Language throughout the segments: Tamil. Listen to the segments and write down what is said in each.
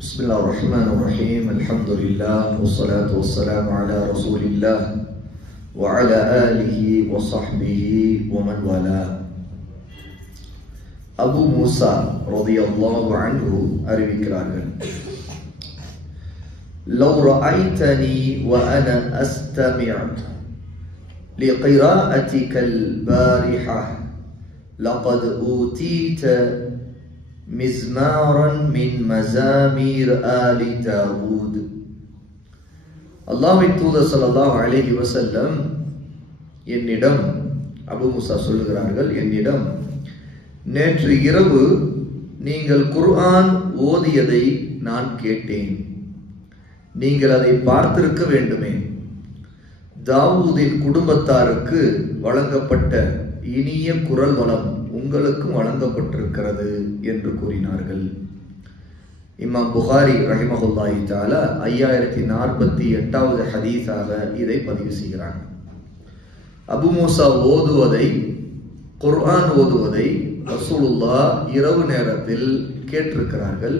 بسم الله الرحمن الرحيم الحمد لله والصلاة والسلام على رسول الله وعلى آله وصحبه ومن والاه. அபு மூசா ரலியல்லாஹு அன்ஹு அறிவிக்கிறார்கள், لو رأيتني وأنا أستمع لقراءتك البارحة لقد أوتيت مزمارا من مزامير آل داود. அல்லாஹ்வின் தூதர் ஸல்லல்லாஹு அலைஹி வஸல்லம் என்னிடம், அபு மூசா சொல்லுகிறார்கள், என்னிடம் நேற்று இரவு நீங்கள் குர்ஆன் ஓதியதை நான் கேட்டேன். நீங்கள் அதை பார்த்திருக்க வேண்டுமே. தாவூதின் குடும்பத்தாருக்கு வழங்கப்பட்ட இனிய குரல் வளம் உங்களுக்கும் வழங்கப்பட்டிருக்கிறது என்று கூறினார்கள். இமாம் புகாரி ரஹிமஹுல்லாஹி தஆலா 5048வது ஹதீஸாக இதை பதிவு செய்கிறாங்க. அபு மூசா ஓதுவதை, குர்ஆன் ஓதுவதை ரசூலுல்லாஹ் இரவு நேரத்தில் கேட்டிருக்கிறார்கள்.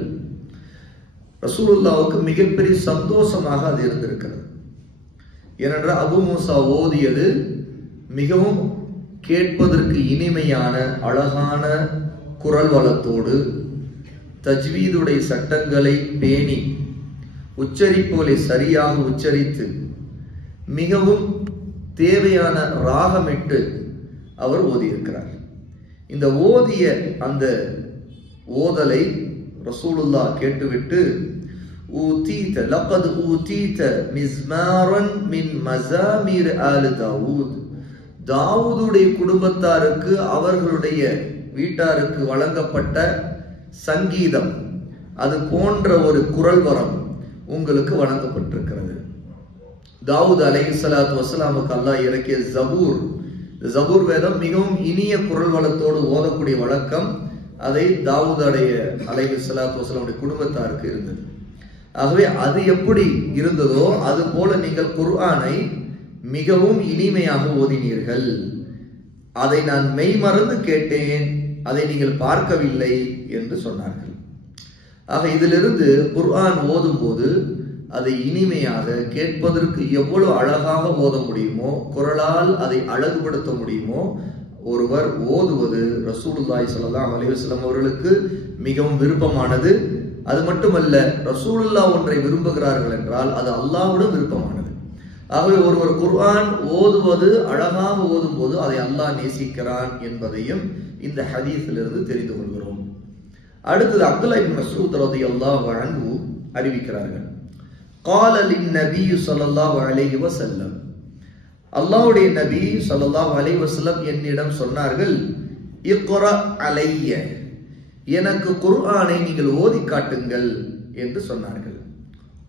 ரசூலுல்லாஹ்வுக்கு மிகப்பெரிய சந்தோஷமாக அது இருந்திருக்கிறது. ஏனென்றால் அபு மூசா ஓதியது மிகவும் கேட்பதற்கு இனிமையான அழகான குரல் வளத்தோடு தஜ்வீதுடைய சட்டங்களை பேணி உச்சரிப்புகளை சரியாக உச்சரித்து மிகவும் தேவையான ராகமிட்டு அவர் ஓதியிருக்கிறார். இந்த ஓதிய அந்த ஓதலை ரசூலுல்லாஹ் கேட்டுவிட்டு, ஊதீத லகத் ஊதீத மிஸ்மாரன் மின் மஸாமீர் ஆல் தாவூத், தாவூதுடைய குடும்பத்தாருக்கு அவர்களுடைய வீட்டாருக்கு வழங்கப்பட்ட சங்கீதம், அது போன்ற ஒரு குரல் வரம் உங்களுக்கு வழங்கப்பட்டிருக்கிறது. தாவூத் அலைஹிஸ்ஸலாத்து வஸ்ஸலாமுக்கு அல்லாஹ் இறக்கிய ஜபூர் வேதம் மிகவும் இனிய குரல் வளத்தோடு ஓதக்கூடிய வழக்கம் அதை தாவூத் அலைஹிஸ்ஸலாத்து வஸ்ஸலாமுடைய குடும்பத்தாருக்கு இருந்தது. ஆகவே அது எப்படி இருந்ததோ அது போல நீங்கள் குர்ஆனை மிகவும் இனிமையாக ஓதினீர்கள். அதை நான் மெய்மறந்து கேட்டேன், அதை நீங்கள் பார்க்கவில்லை என்று சொன்னார்கள். ஆக இதிலிருந்து குர்ஆன் ஓதும் போது அதை இனிமையாக கேட்பதற்கு எவ்வளவு அழகாக ஓத முடியுமோ, குரலால் அதை அழகுபடுத்த முடியுமோ ஒருவர் ஓதுவது ரசூலுல்லாஹி ஸல்லல்லாஹு அலைஹி வஸல்லம் அவர்களுக்கு மிகவும் விருப்பமானது. அது மட்டுமல்ல, ரசூலுல்லாஹ் ஒன்றை விரும்புகிறார்கள் என்றால் அது அல்லாஹ்வுடன் விருப்பமானது. ஆகவே ஒருவர் குர்ஆன் ஓதுவது, அழகாக ஓதும் போது அதை அல்லாஹ் நேசிக்கிறான் என்பதையும் இந்த ஹதீஸிலிருந்து தெரிந்து கொள்கிறோம். அடுத்தது அப்துல்லாஹ் இப்னு மஸ்ஊத் ரலியல்லாஹு அன்ஹு அறிவிக்கிறார்கள், قال للنبي صلى الله عليه وسلم, அல்லாஹ்வுடைய நபி ஸல்லல்லாஹு அலைஹி வஸல்லம் என்னிடம் சொன்னார்கள், இக்ரா அலைய, எனக்கு குர்ஆனை நீங்கள் ஓதி காட்டுங்கள் என்று சொன்னார்கள்.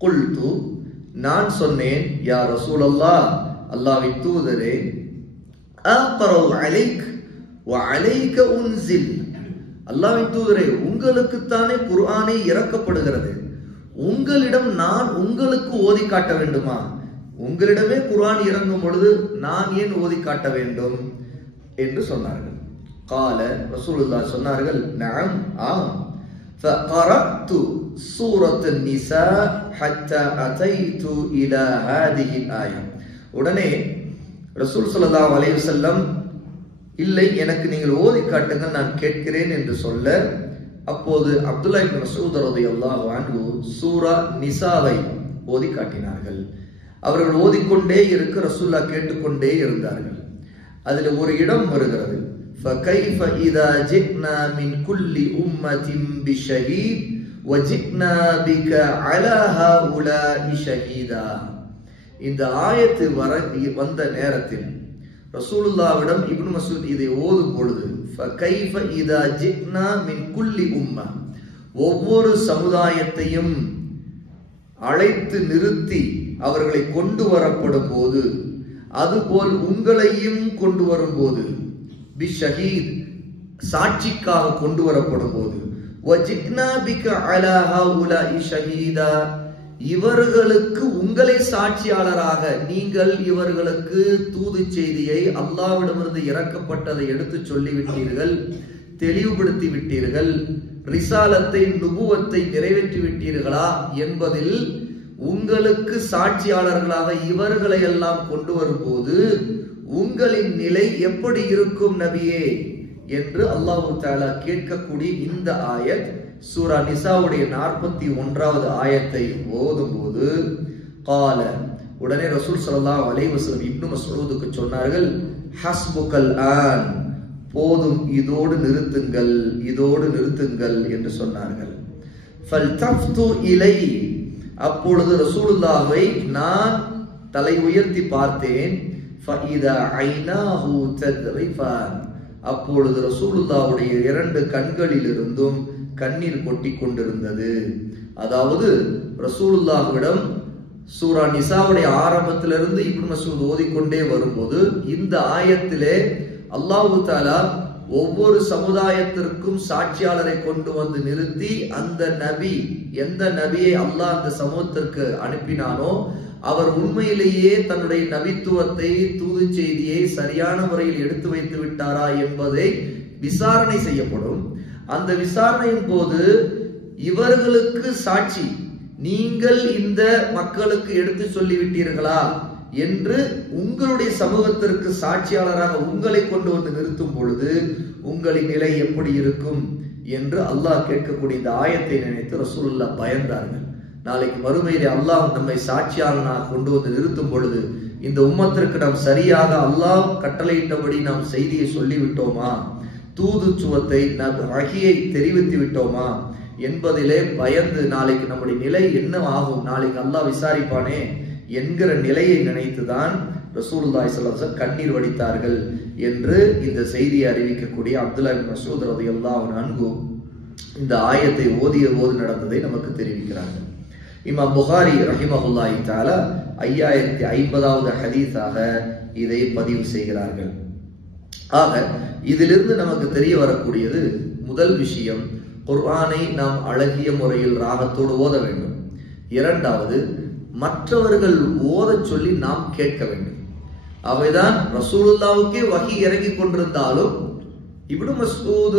குல்து, நான் சொன்னேன், யா ரசூலல்லாஹ், அல்லாஹ்வின் தூதரே, அக்ரா அலைக் வ அலைக உன்சில், அல்லாஹ்வின் தூதரே, உங்களுக்குத்தானே குர்ஆனை இறக்கப்படுகிறது, உங்களிடம் நான் உங்களுக்கு ஓதி காட்ட வேண்டுமா? உங்களிடமே குர்ஆன் இறங்கும் பொழுது நான் ஏன் ஓதி காட்ட வேண்டும் என்று சொன்னார்கள். கால, ரசூலுல்லாஹ் சொன்னார்கள், நஅம், ஆம். ஃபகரத்து சூரத் நிசா ஹத்தா அதைது இலா ஹாதிஹி ஆயா, உடனே ரசூல் ஸல்லல்லாஹு அலைஹி வஸல்லம், இல்லை, எனக்கு நீங்கள் ஓதி காட்டுங்கள், நான் கேட்கிறேன் என்று சொல்ல, அப்போது அப்துல்லாஹ் இப்னு மஸ்ஊத் ரலியல்லாஹு அன்ஹு சூரா நிசாவை ஓதி காட்டினார்கள். அவர்கள் ஓதிக்கொண்டே இருக்க ரசூலுல்லாஹ் கேட்டுக்கொண்டே இருந்தார்கள். அதில் ஒரு இடம் வருகிறது, فَكَيْفَ إِذَا جِئْنَا مِنْ كُلِّ أُمَّةٍ بِشَهِيدٍ وَجِئْنَا بِكَ عَلَى هَؤُلَاءِ شَهِيدًا. இந்த ஆயத்து வந்த நேரத்தில் ரசூலுல்லாஹ்விடம் இப்னு மஸ்ஊத் இதை ஓதும் பொழுது, فَكَيْفَ إِذَا جِئْنَا مِنْ كُلِّ أُمَّةٍ, ஒவ்வொரு சமுதாயத்தையும் அழைத்து நிறுத்தி அவர்களை கொண்டு வரப்படும் போது, அதுபோல் உங்களையும் கொண்டு வரும்போது, பிஷஹீத், சாட்சிக்காக கொண்டு வரப்படும் போது, வஜிக்னா பிக அலா ஹவுலாஇ ஷஹீதா, இவர்களுக்கு உங்களை சாட்சியாளராக, நீங்கள் இவர்களுக்கு தூது செய்தியை, அல்லாஹ்விடமிருந்து இறக்கப்பட்டதை எடுத்து சொல்லிவிட்டீர்கள், தெளிவுபடுத்தி விட்டீர்கள். ரிசாலத்தை நுபுவத்தை நிறைவேற்றி விட்டீர்களா என்பதில் உங்களுக்கு சாட்சியாளர்களாக இவர்களை எல்லாம் கொண்டு வரும்போது உங்களின் நிலை எப்படி இருக்கும் நபியே என்று அல்லாஹ் தஆலா கேட்கக்கூடிய இந்த ஆயத் சூரா நிசாவுடைய 41வது ஆயத்தை ஓதும்போது கால உடனே ரசூல் ஸல்லல்லாஹு அலைஹி வஸல்லம் இப்னு மஸ்ஊதுக்கு சொன்னார்கள், ஹஸ்புகல் ஆன், போதும், இதோடு நிறுத்துங்கள் என்று சொன்னார்கள். ஃபல்தஃப்து இலை, அப்பொழுது ரசூலுல்லாஹை நான் தலை உயர்த்தி பார்த்தேன். ஃபஇதா ஐனாஹு தத்ரிஃபான், அப்பொழுது ரசூலுல்லாஹ்வுடைய 2 கண்களிலிருந்தும் கண்ணீர் கொட்டி கொண்டிருந்தது. அதாவது ரசூலுல்லாஹ்விடம் சூரா நிசாவுடைய ஆரம்பத்திலிருந்து இப்னு மஸ்ஊத் ஓதிக்கொண்டே வரும்போது இந்த ஆயத்திலே அல்லாஹ் தஆலா ஒவ்வொரு சமுதாயத்திற்கும் சாட்சியாளரை கொண்டு வந்து நிறுத்தி அந்த நபி, எந்த நபியை அல்லாஹ் அந்த சமூகத்திற்கு அனுப்பினானோ அவர் உண்மையிலேயே தன்னுடைய நபித்துவத்தை, தூது செய்தியை சரியான முறையில் எடுத்து வைத்து விட்டாரா என்பதை விசாரணை செய்யப்படும். அந்த விசாரணையின் போது இவர்களுக்கு சாட்சி, நீங்கள் இந்த மக்களுக்கு எடுத்து சொல்லிவிட்டீர்களா என்று உங்களுடைய சமூகத்திற்கு சாட்சியாளராக உங்களை கொண்டு வந்து நிறுத்தும் பொழுது உங்களின் நிலை எப்படி இருக்கும் என்று அல்லாஹ் கேட்கக்கூடிய இந்த ஆயத்தை நினைத்து ரசூலுல்லாஹ் பயந்தார்கள். நாளைக்கு மறுமையிலே அல்லாஹ் நம்மை சாட்சியாளனாக கொண்டு வந்து நிறுத்தும் பொழுது இந்த உம்மத்திற்கு நாம் சரியாக அல்லாஹ் கட்டளையிட்டபடி நாம் செய்தியை சொல்லிவிட்டோமா, தூதுச்சுவத்தை வகையை தெரிவித்து விட்டோமா என்பதிலே பயந்து நாளைக்கு நம்முடைய நிலை என்ன ஆகும், நாளைக்கு அல்லாஹ் விசாரிப்பானே என்கிற நிலையை நினைத்துதான் ரசூலுல்லாஹி ஸல்லல்லாஹு அலைஹி வஸல்லம் கண்ணீர் வடித்தார்கள் என்று இந்த செய்தியை அறிவிக்கக்கூடிய அப்துல்லாஹ் இப்னு மஸ்ஊத் ரலியல்லாஹு அன்ஹு இந்த ஆயத்தை ஓதிய போது நடந்ததை நமக்கு தெரிவிக்கிறார்கள். இமாம் புகாரி ரஹிமஹுல்லாஹி தஆலா 5050வது ஹதீஸாக இதை பதிவு செய்கிறார்கள். ஆக இதிலிருந்து நமக்கு தெரிய வரக்கூடியது முதல் விஷயம், குர்ஆனை நாம் அழகிய முறையில் ராகத்தோடு ஓத வேண்டும். இரண்டாவது, மற்றவர்கள் ஓதச் சொல்லி நாம் கேட்க வேண்டும். அவைதான் ரசூலுல்லாஹ்வுக்கே வஹி இறங்கி கொண்டிருந்தாலும் இப்னு மஸ்ஊத்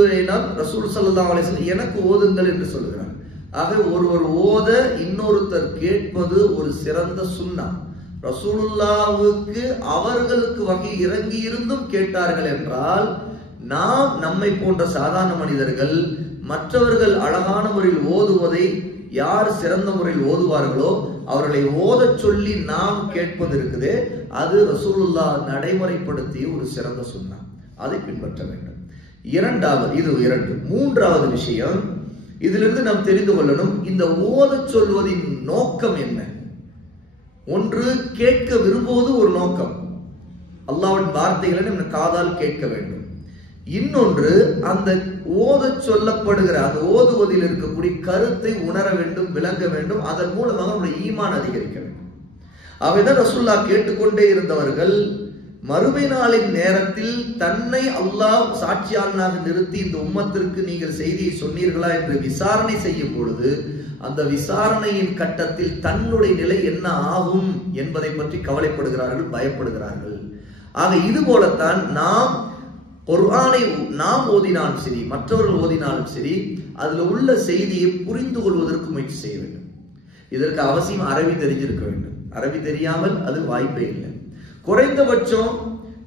ரசூல் ஸல்லல்லாஹு அலைஹி வஸல்லம் எனக்கு ஓதுங்கள் என்று சொல்கிறார். ஆக ஒருவர் ஓத இன்னொருத்தர் கேட்பது ஒரு சிறந்த சுன்னா. ரசூலுல்லாஹ்வுக்கு அவர்களுக்கு வஹி இறங்கி இருந்தும் கேட்டார்கள் என்றால் நாம் நம்மை போன்ற சாதாரண மனிதர்கள் மற்றவர்கள் அழகான முறையில் ஓதுவதை யார் சிறந்த முறையில் ஓதுவார்களோ அவர்களை ஓதச் சொல்லி நாம் கேட்பது இருக்குதே, அது ரசூலுல்லாஹ் நடைமுறைப்படுத்திய ஒரு சிறந்த சுன்னா. அதை பின்பற்ற வேண்டும். மூன்றாவது விஷயம், இதிலிருந்து நாம் தெரிந்து கொள்ளணும், இந்த ஓதச் சொல்வதின் நோக்கம் என்ன? ஒன்று, கேட்க விரும்புவது ஒரு நோக்கம், அல்லாஹ்வின் வார்த்தைகளை நம்ம காதால் கேட்க வேண்டும். இன்னொன்று, அந்த ஓதச் சொல்லப்படுகிற அந்த ஓதுவதில் இருக்கக்கூடிய கருத்தை உணர வேண்டும், விளங்க வேண்டும். அதன் மூலமாக நம்முடைய ஈமான் அதிகரிக்க வேண்டும். அவைதான் ரசூலுல்லாஹ் கேட்டுக்கொண்டே இருந்தவர்கள் மறுமை நாளின் நேரத்தில் தன்னை அல்லாஹ் சாட்சியாளனாக நிறுத்தி இந்த உம்மத்திற்கு நீங்கள் செய்தியை சொன்னீர்களா என்று விசாரணை செய்யும் பொழுது அந்த விசாரணையின் கட்டத்தில் தன்னுடைய நிலை என்ன ஆகும் என்பதை பற்றி கவலைப்படுகிறார்கள், பயப்படுகிறார்கள். ஆக இது போலத்தான் நாம் குர்ஆனை நாம் ஓதினாலும் சரி, மற்றவர்கள் ஓதினாலும் சரி, அதுல உள்ள செய்தியை புரிந்து கொள்வதற்கு முயற்சி செய்ய வேண்டும். இதற்கு அவசியம் அரபி தெரிஞ்சிருக்க வேண்டும். அரபி தெரியாமல் அது வாய்ப்பே இல்லை. குறைந்தபட்சம்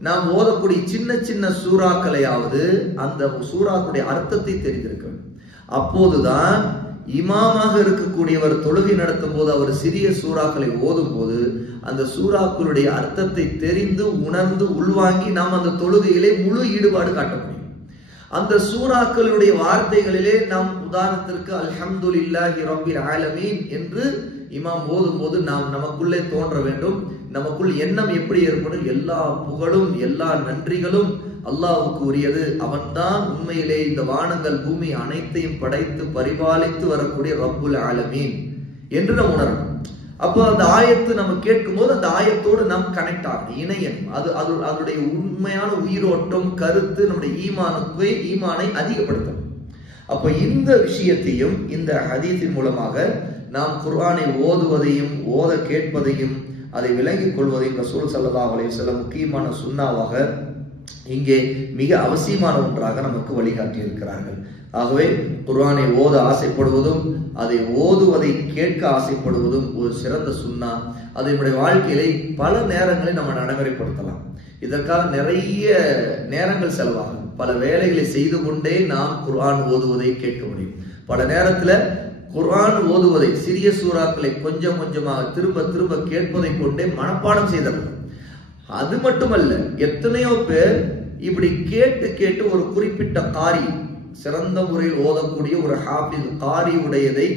நாம் ஓதக்கூடிய சின்ன சின்ன சூறாக்களையாவது அந்த சூறாக்களுடைய அர்த்தத்தை தெரிந்திருக்க வேண்டும். அப்போதுதான் இமாமாக இருக்கக்கூடியவர் தொழுகை நடத்தும் போது அவர் சிறிய சூறாக்களை ஓதும் போது அந்த சூறாக்களுடைய அர்த்தத்தை தெரிந்து உணர்ந்து உள்வாங்கி நாம் அந்த தொழுகையிலே முழு ஈடுபாடு காட்ட முடியும். அந்த சூறாக்களுடைய வார்த்தைகளிலே நாம் உதாரணத்திற்கு அல்ஹம்துலில்லாஹி ரப்பில் ஆலமீன் என்று இமாம் ஓதும் போது நாம் நமக்குள்ளே தோன்ற வேண்டும், நமக்குள் எண்ணம் எப்படி ஏற்படும், எல்லா புகழும் எல்லா நன்றிகளும் அல்லாஹ்வுக்கு உரியது, அவன்தான் உண்மையிலே இந்த வானங்கள் பூமி அனைத்தையும் படைத்து பரிபாலித்து வரக்கூடிய ரப்புல் ஆலமீன் என்று நாம் உணரணும். அப்போ அந்த ஆயத்து நம்ம கேட்கும் போது அந்த ஆயத்தோடு நாம் கனெக்ட் ஆகும், இணையம். அதனுடைய உண்மையான உயிரோட்டம் கருத்து நம்முடைய ஈமானை அதிகப்படுத்தும். அப்ப இந்த விஷயத்தையும் இந்த ஹதீஸின் மூலமாக நாம் குர்ஆனை ஓதுவதையும் ஓத கேட்பதையும் அதை விளங்கிக் கொள்வதையும் ரசூல் ஸல்லல்லாஹு அலைஹி வஸல்லம் முக்கியமான சுன்னாவாக இங்கே மிக அவசியமான ஒன்றாக நமக்கு வழிகாட்டி இருக்கிறார்கள். ஆகவே குர்ஆனை ஓத ஆசைப்படுவதும் அதை ஓதுவதை கேட்க ஆசைப்படுவதும் ஒரு சிறந்த சுன்னா. அதை நம்முடைய வாழ்க்கையிலே பல நேரங்களில் நம்ம நடைமுறைப்படுத்தலாம். இதற்காக நிறைய நேரங்கள் செலவாகும். பல வேலைகளை செய்து கொண்டே நாம் குர்ஆன் ஓதுவதை கேட்க முடியும். பல நேரத்துல குர்ஆன் ஓதுவதை, சிறிய சூறாக்களை கொஞ்சம் கொஞ்சமாக திரும்ப திரும்ப கேட்பதை கொண்டே மனப்பாடம் செய்தவர்கள். அது மட்டுமல்ல, எத்தனையோ பேர் இப்படி கேட்டு கேட்டு ஒரு குறிப்பிட்ட காரி, சிறந்த முறையில் ஓதக்கூடிய ஒரு ஹாஃபிஸ் காரி உடையதை,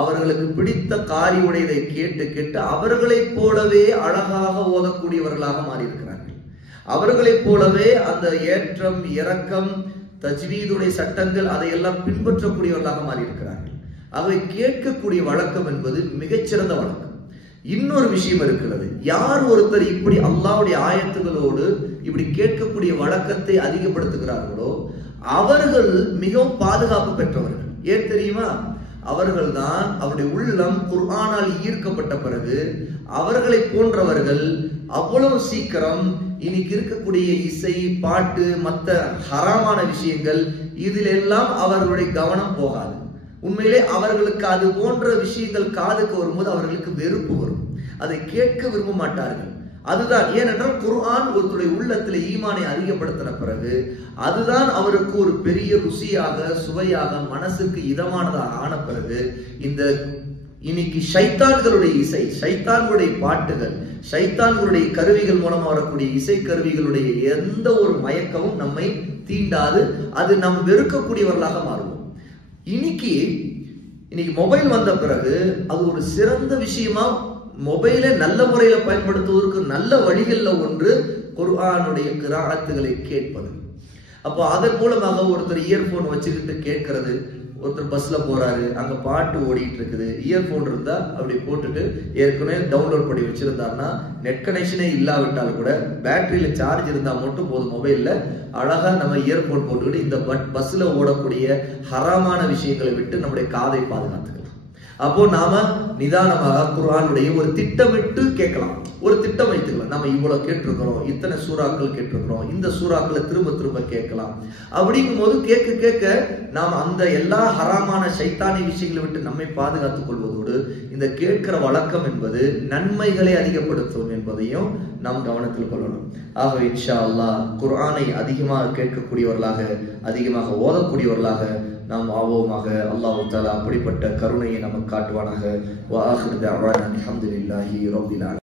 அவர்களுக்கு பிடித்த காரி உடையதை கேட்டு கேட்டு அவர்களைப் போலவே அழகாக ஓதக்கூடியவர்களாக மாறியிருக்கிறார்கள். அவர்களைப் போலவே அந்த ஏற்றம், இறக்கம், தஜ்வீதுடைய சட்டங்கள் அதையெல்லாம் பின்பற்றக்கூடியவர்களாக மாறியிருக்கிறார்கள். அவை கேட்கக்கூடிய வழக்கம் என்பது மிகச்சிறந்த வழக்கம். இன்னொரு விஷயம் இருக்கிறது. யார் ஒருத்தர் இப்படி அல்லாஹ்வுடைய ஆயத்துகளோடு இப்படி கேட்கக்கூடிய வழக்கத்தை அதிகப்படுத்துகிறார்களோ அவர்கள் மிகவும் பாதுகாப்பு பெற்றவர்கள். ஏன் தெரியுமா? அவர்கள் தான் அவருடைய உள்ளம் குர்ஆனால் ஈர்க்கப்பட்ட பிறகு அவர்களை போன்றவர்கள் அவ்வளவு சீக்கிரம் இன்னைக்கு இருக்கக்கூடிய இசை, பாட்டு, மற்ற ஹராமான விஷயங்கள் இதிலெல்லாம் அவர்களுடைய கவனம் போகாது. உண்மையிலே அவர்களுக்கு அது போன்ற விஷயங்கள் காதுக்கு வரும்போது அவர்களுக்கு வெறுப்பு வரும். அதை கேட்க விரும்ப மாட்டார்கள். அதுதான் ஏனென்றால் குர்ஆன் ஒருத்தருடைய உள்ளத்துல ஈமானை அதிகப்படுத்தின பிறகு அதுதான் அவருக்கு ஒரு பெரிய ருசியாக, சுவையாக, மனசுக்கு இதமானதாக ஆன பிறகு இந்த இன்னைக்கு ஷைத்தான்களுடைய இசை, ஷைத்தான்களுடைய பாட்டுகள், ஷைத்தான்களுடைய கருவிகள் மூலம் வரக்கூடிய இசை கருவிகளுடைய எந்த ஒரு மயக்கமும் நம்மை தீண்டாது. அது நம் வெறுக்கக்கூடியவர்களாக மாறுவோம். இன்னைக்கு மொபைல் வந்த பிறகு அது ஒரு சிறந்த விஷயமா, மொபைலை நல்ல முறையில பயன்படுத்துவதற்கு நல்ல வழிகள்ல ஒன்று குர்ஆனுடைய கிராஅத்துகளை கேட்பது. அப்போ அதன் மூலமாக ஒருத்தர் இயர்போன் வச்சுக்கிட்டு கேட்கறது, ஒருத்தர் பஸ்ல போறாரு, அங்க பாட்டு ஓடிட்டு இருக்குது, இயர்போன் இருந்தா அப்படி போட்டுட்டு ஏற்கனவே டவுன்லோட் பண்ணி வச்சிருந்தாருன்னா நெட் கனெக்ஷனே இல்லாவிட்டால் கூட பேட்டரியில சார்ஜ் இருந்தா மட்டும் போதும், மொபைல்ல அழகா நம்ம இயர்போன் போட்டுக்கிட்டு இந்த பஸ்ல ஓடக்கூடிய ஹராமான விஷயங்களை விட்டு நம்முடைய காதை பாதுகாத்துக்கலாம். அப்போ நாம நிதானமாக குர்ஆனுடைய ஒரு திட்டமிட்டு கேட்கலாம். ஒரு திட்டம் வைத்துக்கலாம். நம்ம இவ்வளவு கேட்டிருக்கிறோம், இத்தனை சூறாக்கள் கேட்டிருக்கிறோம், இந்த சூறாக்களை திரும்ப திரும்ப கேட்கலாம். அப்படிங்கும் போது கேட்க கேட்க நாம் அந்த எல்லா ஹராமான ஷைத்தானி விஷயங்களை விட்டு நம்மை பாதுகாத்துக் கொள்வதோடு இந்த கேட்கிற வழக்கம் என்பது நன்மைகளை அதிகப்படுத்தும் என்பதையும் நாம் கவனத்தில் கொள்ளணும். ஆகவே இன்ஷா அல்லாஹ் குர்ஆனை அதிகமாக கேட்கக்கூடியவர்களாக, அதிகமாக ஓதக்கூடியவர்களாக நாம் ஆவோமாக. அல்லாஹ் தஆலா அப்படிப்பட்ட கருணையை நமக்கு காட்டுவானாக. வ ஆகிரு தஅவானா அல்ஹம்துலில்லாஹி ரப்பில் ஆலமீன்.